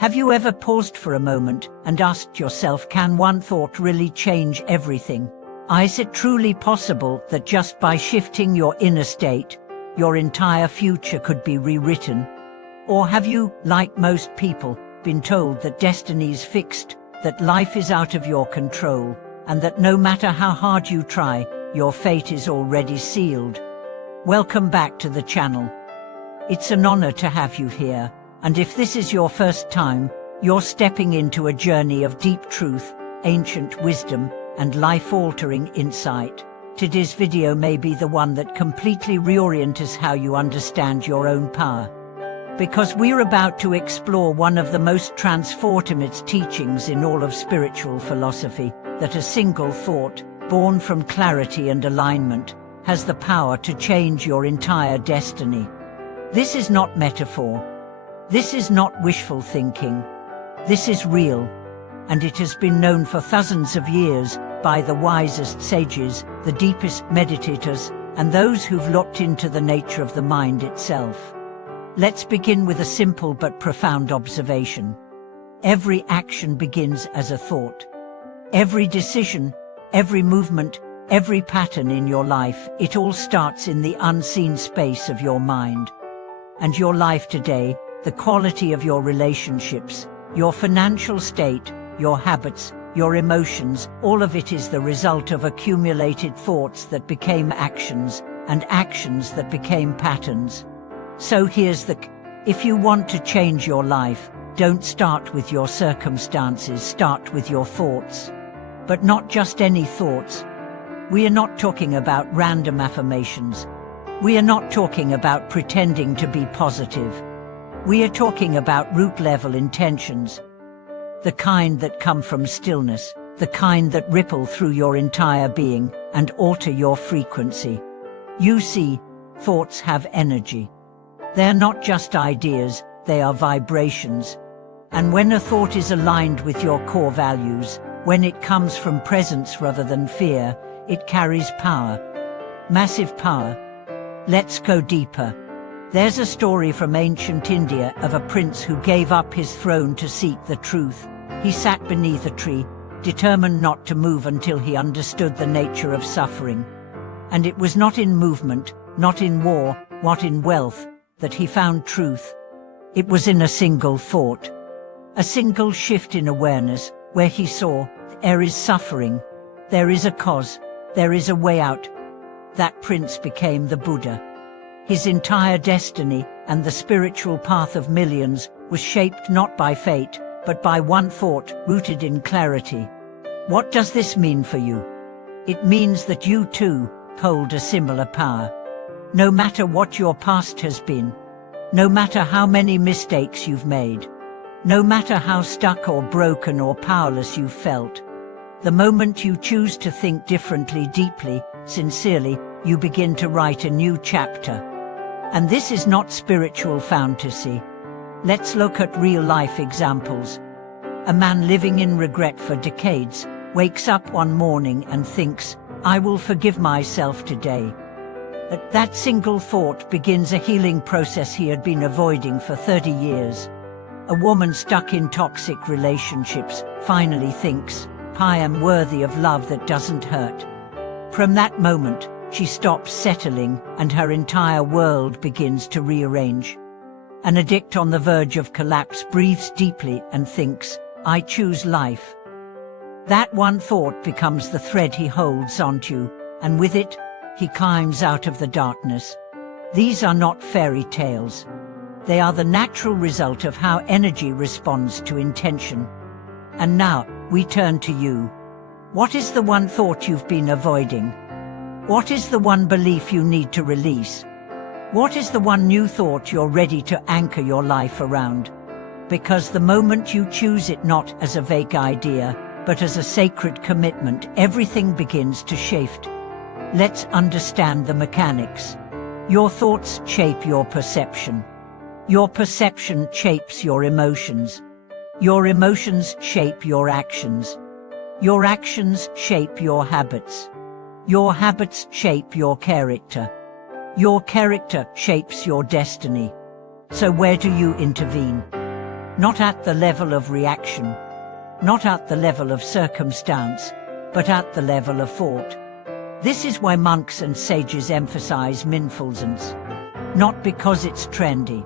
Have you ever paused for a moment and asked yourself, can one thought really change everything? Is it truly possible that just by shifting your inner state, your entire future could be rewritten? Or have you, like most people, been told that destiny is fixed, that life is out of your control, and that no matter how hard you try, your fate is already sealed? Welcome back to the channel. It's an honor to have you here, and if this is your first time, you're stepping into a journey of deep truth, ancient wisdom, and life-altering insight. Today's video may be the one that completely reorients how you understand your own power. Because we're about to explore one of the most transformative teachings in all of spiritual philosophy, that a single thought, born from clarity and alignment, has the power to change your entire destiny. This is not metaphor. This is not wishful thinking. This is real, and it has been known for thousands of years by the wisest sages, the deepest meditators, and those who've looked into the nature of the mind itself. Let's begin with a simple but profound observation. Every action begins as a thought. Every decision, every movement, every pattern in your life, it all starts in the unseen space of your mind. And your life today, the quality of your relationships, your financial state, your habits, your emotions, all of it is the result of accumulated thoughts that became actions, and actions that became patterns. So here's the if you want to change your life, don't start with your circumstances, start with your thoughts. But not just any thoughts. We are not talking about random affirmations. We are not talking about pretending to be positive. We are talking about root-level intentions. The kind that come from stillness, the kind that ripple through your entire being and alter your frequency. You see, thoughts have energy. They're not just ideas, they are vibrations. And when a thought is aligned with your core values, when it comes from presence rather than fear, it carries power. Massive power. Let's go deeper. There's a story from ancient India of a prince who gave up his throne to seek the truth. He sat beneath a tree, determined not to move until he understood the nature of suffering. And it was not in movement, not in war, not in wealth, that he found truth. It was in a single thought. A single shift in awareness, where he saw, there is suffering, there is a cause, there is a way out. That prince became the Buddha. His entire destiny and the spiritual path of millions was shaped not by fate, but by one thought rooted in clarity. What does this mean for you? It means that you too hold a similar power. No matter what your past has been, no matter how many mistakes you've made, no matter how stuck or broken or powerless you've felt, the moment you choose to think differently, deeply, sincerely, you begin to write a new chapter. And this is not spiritual fantasy. Let's look at real-life examples. A man living in regret for decades wakes up one morning and thinks, I will forgive myself today. That single thought begins a healing process he had been avoiding for 30 years. A woman stuck in toxic relationships finally thinks, I am worthy of love that doesn't hurt. From that moment, she stops settling and her entire world begins to rearrange. An addict on the verge of collapse breathes deeply and thinks, I choose life. That one thought becomes the thread he holds onto, and with it, he climbs out of the darkness. These are not fairy tales. They are the natural result of how energy responds to intention. And now, we turn to you. What is the one thought you've been avoiding? What is the one belief you need to release? What is the one new thought you're ready to anchor your life around? Because the moment you choose it not as a vague idea, but as a sacred commitment, everything begins to shift. Let's understand the mechanics. Your thoughts shape your perception. Your perception shapes your emotions. Your emotions shape your actions. Your actions shape your habits. Your habits shape your character. Your character shapes your destiny. So where do you intervene? Not at the level of reaction, not at the level of circumstance, but at the level of thought. This is why monks and sages emphasize mindfulness. Not because it's trendy,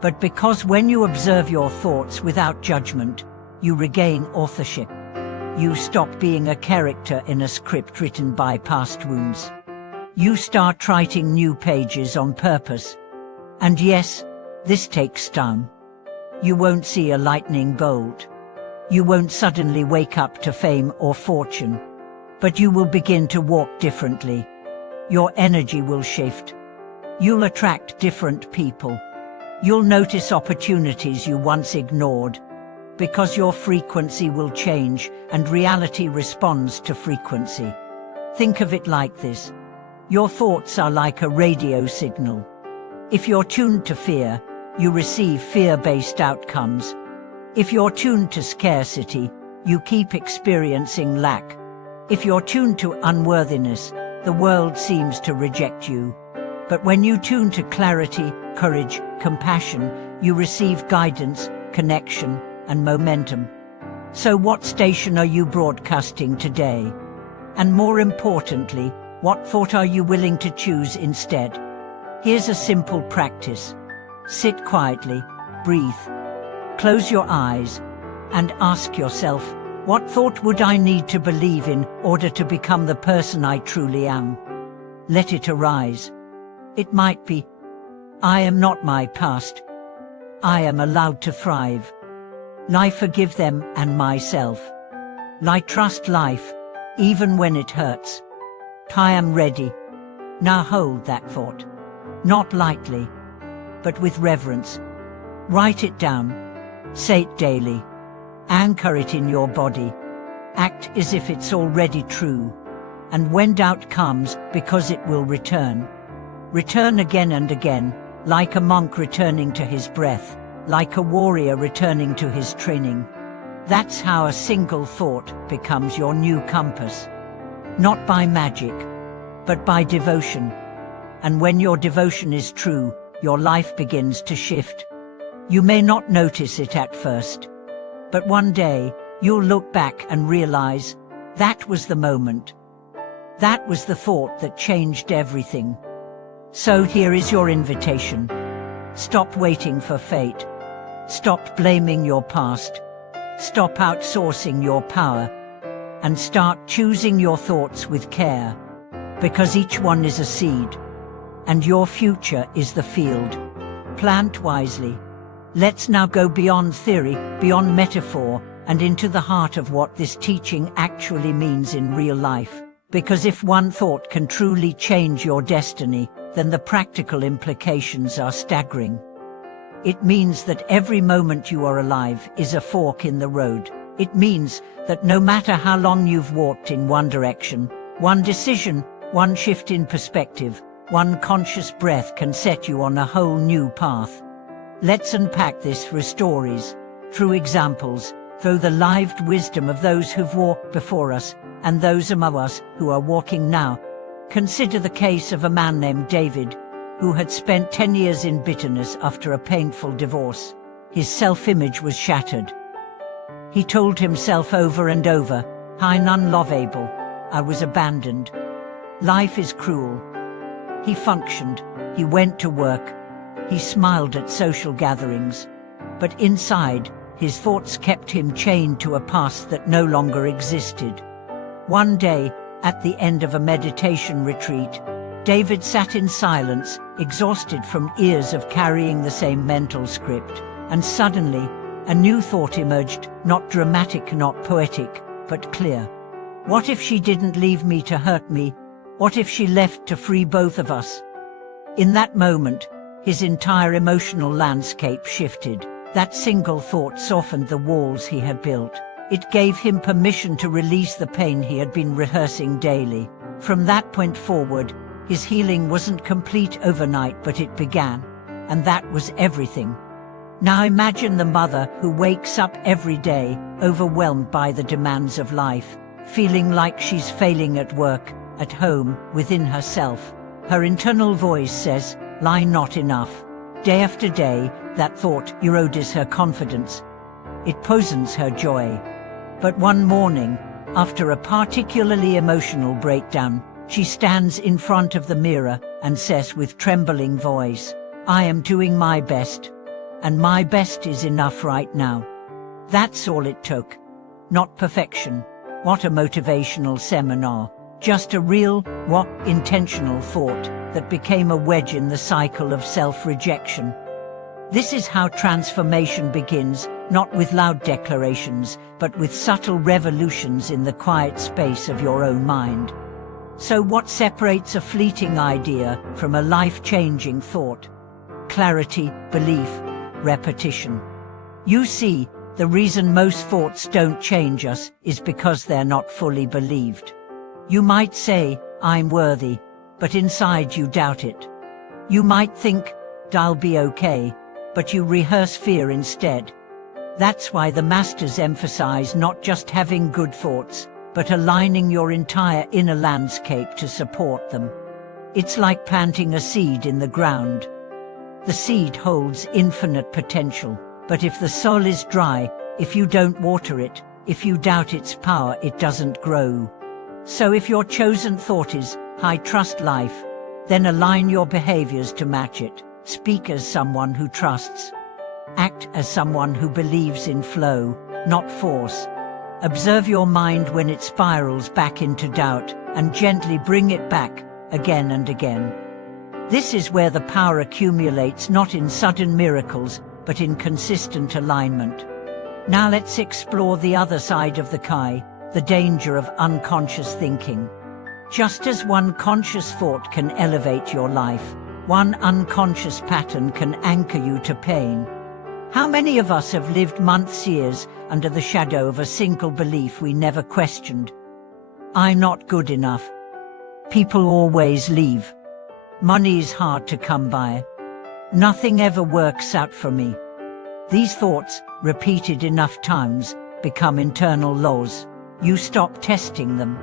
but because when you observe your thoughts without judgment, you regain authorship. You stop being a character in a script written by past wounds. You start writing new pages on purpose. And yes, this takes time. You won't see a lightning bolt. You won't suddenly wake up to fame or fortune. But you will begin to walk differently. Your energy will shift. You'll attract different people. You'll notice opportunities you once ignored. Because your frequency will change and reality responds to frequency. Think of it like this. Your thoughts are like a radio signal. If you're tuned to fear, you receive fear-based outcomes. If you're tuned to scarcity, you keep experiencing lack. If you're tuned to unworthiness, the world seems to reject you. But when you tune to clarity, courage, compassion, you receive guidance, connection, and momentum. So what station are you broadcasting today? And more importantly, what thought are you willing to choose instead? Here's a simple practice. Sit quietly, breathe, close your eyes, and ask yourself, what thought would I need to believe in order to become the person I truly am? Let it arise. It might be, I am not my past. I am allowed to thrive. I forgive them and myself. I trust life, even when it hurts. I am ready. Now hold that thought. Not lightly, but with reverence. Write it down. Say it daily. Anchor it in your body. Act as if it's already true. And when doubt comes, because it will return. Return again and again, like a monk returning to his breath. Like a warrior returning to his training. That's how a single thought becomes your new compass. Not by magic, but by devotion. And when your devotion is true, your life begins to shift. You may not notice it at first, but one day, you'll look back and realize, that was the moment. That was the thought that changed everything. So here is your invitation. Stop waiting for fate. Stop blaming your past. Stop outsourcing your power. And start choosing your thoughts with care. Because each one is a seed. And your future is the field. Plant wisely. Let's now go beyond theory, beyond metaphor, and into the heart of what this teaching actually means in real life. Because if one thought can truly change your destiny, then the practical implications are staggering. It means that every moment you are alive is a fork in the road. It means that no matter how long you've walked in one direction, one decision, one shift in perspective, one conscious breath can set you on a whole new path. Let's unpack this through stories, through examples, through the lived wisdom of those who've walked before us, and those among us who are walking now. Consider the case of a man named David, who had spent 10 years in bitterness after a painful divorce. His self-image was shattered. He told himself over and over, I'm unlovable, I was abandoned. Life is cruel. He functioned, he went to work, he smiled at social gatherings. But inside, his thoughts kept him chained to a past that no longer existed. One day, at the end of a meditation retreat, David sat in silence, exhausted from years of carrying the same mental script, and suddenly, a new thought emerged, not dramatic, not poetic, but clear. What if she didn't leave me to hurt me? What if she left to free both of us? In that moment, his entire emotional landscape shifted. That single thought softened the walls he had built. It gave him permission to release the pain he had been rehearsing daily. From that point forward, his healing wasn't complete overnight, but it began. And that was everything. Now imagine the mother who wakes up every day, overwhelmed by the demands of life, feeling like she's failing at work, at home, within herself. Her internal voice says, "Lie not enough." Day after day, that thought erodes her confidence, It poisons her joy. But one morning, after a particularly emotional breakdown, she stands in front of the mirror and says with trembling voice, "I am doing my best, and my best is enough right now." That's all it took. Not perfection. What a motivational seminar. Just a real, intentional thought that became a wedge in the cycle of self-rejection. This is how transformation begins, not with loud declarations, but with subtle revolutions in the quiet space of your own mind. So what separates a fleeting idea from a life-changing thought? Clarity, belief, repetition. You see, the reason most thoughts don't change us is because they're not fully believed. You might say, "I'm worthy," but inside you doubt it. You might think, "I'll be okay," but you rehearse fear instead. That's why the masters emphasize not just having good thoughts, but aligning your entire inner landscape to support them. It's like planting a seed in the ground. The seed holds infinite potential, but if the soil is dry, if you don't water it, if you doubt its power, it doesn't grow. So if your chosen thought is, "I trust life," then align your behaviors to match it. Speak as someone who trusts. Act as someone who believes in flow, not force. Observe your mind when it spirals back into doubt, and gently bring it back, again and again. This is where the power accumulates, not in sudden miracles, but in consistent alignment. Now let's explore the other side of the Kai, the danger of unconscious thinking. Just as one conscious thought can elevate your life, one unconscious pattern can anchor you to pain. How many of us have lived months, years, under the shadow of a single belief we never questioned? I'm not good enough. People always leave. Money is hard to come by. Nothing ever works out for me. These thoughts, repeated enough times, become internal laws. You stop testing them.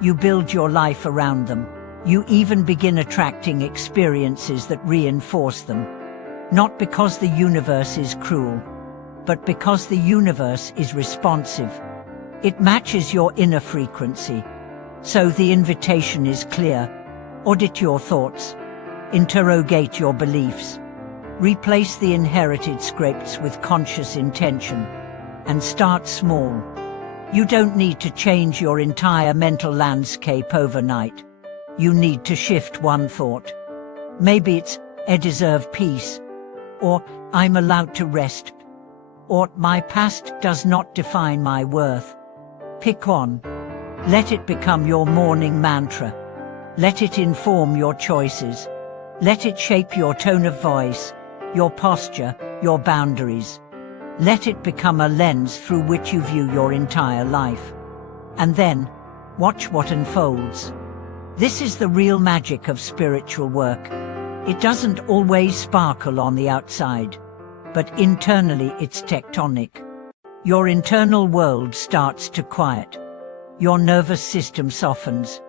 You build your life around them. You even begin attracting experiences that reinforce them. Not because the universe is cruel, but because the universe is responsive. It matches your inner frequency. So the invitation is clear. Audit your thoughts. Interrogate your beliefs. Replace the inherited scripts with conscious intention. And start small. You don't need to change your entire mental landscape overnight. You need to shift one thought. Maybe it's, "I deserve peace," or "I'm allowed to rest," or "My past does not define my worth." Pick one. Let it become your morning mantra. Let it inform your choices. Let it shape your tone of voice, your posture, your boundaries. Let it become a lens through which you view your entire life. And then, watch what unfolds. This is the real magic of spiritual work. It doesn't always sparkle on the outside, but internally it's tectonic. Your internal world starts to quiet. Your nervous system softens.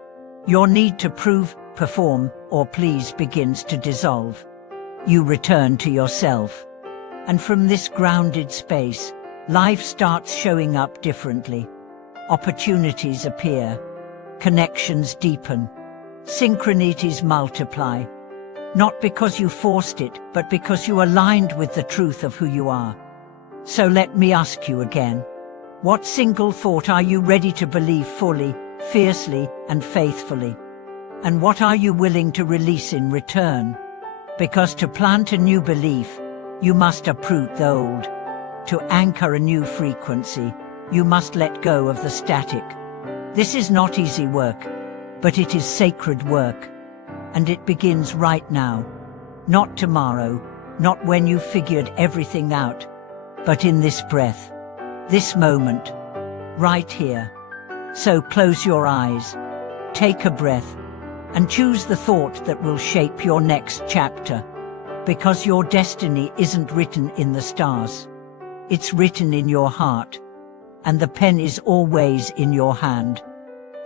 Your need to prove, perform, or please begins to dissolve. You return to yourself. And from this grounded space, life starts showing up differently. Opportunities appear. Connections deepen. Synchronicities multiply. Not because you forced it, but because you aligned with the truth of who you are. So let me ask you again. What single thought are you ready to believe fully, fiercely, and faithfully? And what are you willing to release in return? Because to plant a new belief, you must uproot the old. To anchor a new frequency, you must let go of the static. This is not easy work, but it is sacred work. And it begins right now. Not tomorrow, not when you've figured everything out, but in this breath, this moment, right here. So close your eyes, take a breath, and choose the thought that will shape your next chapter. Because your destiny isn't written in the stars. It's written in your heart. And the pen is always in your hand.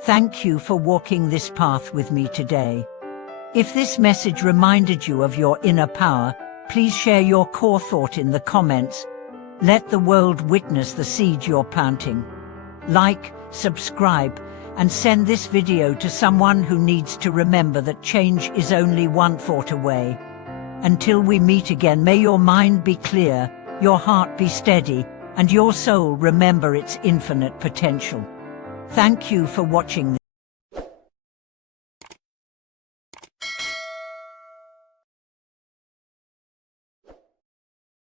Thank you for walking this path with me today. If this message reminded you of your inner power, please share your core thought in the comments. Let the world witness the seed you're planting. Like, subscribe, and send this video to someone who needs to remember that change is only one thought away. Until we meet again, may your mind be clear, your heart be steady, and your soul remember its infinite potential. Thank you for watching.